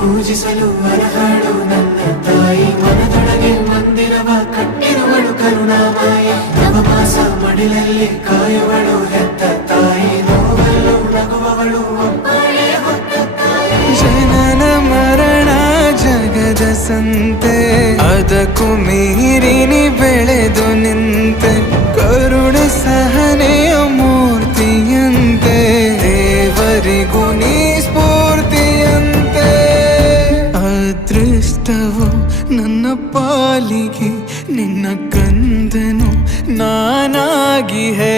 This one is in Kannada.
ಪೂಜಿಸಲು ಅರ್ಹಳು ನನ್ನ ತಾಯಿ. ಮನದೊಳಗೆ ಮಂದಿರವ ಕಟ್ಟಿರುವಳು ಕರುಣಾಮಾಯಿ. ನವಮಾಸ ಮಡಿಲಲ್ಲಿ ಕಾಯುವಳು ಹೆತ್ತ ತಾಯಿ. ನೋವಲ್ಲೂ ನಗುವವಳು ಒಬ್ಬಳೇ ಹೊತ್ತ ತಾಯಿ. ಜನನ ಮರಣ ಜಗದ ಸಂತೆ, ಅದಕ್ಕೂ ಮೀರಿನಿ ಬೆಳೆದು ನಿಂತೆ. ಕರುಣೆ ಸಹನೆಯ ಮೂರ್ತಿಯಂತೆ, ದೇವರಿಗೂ ನೀ ಸ್ಫೂರ್ತಿಯಂತೆ. ಅದೃಷ್ಟವು ನನ್ನ ಪಾಲಿಗೆ ನಿನ್ನ ಕಂದನು ನಾನಾಗಿ ಹೇ.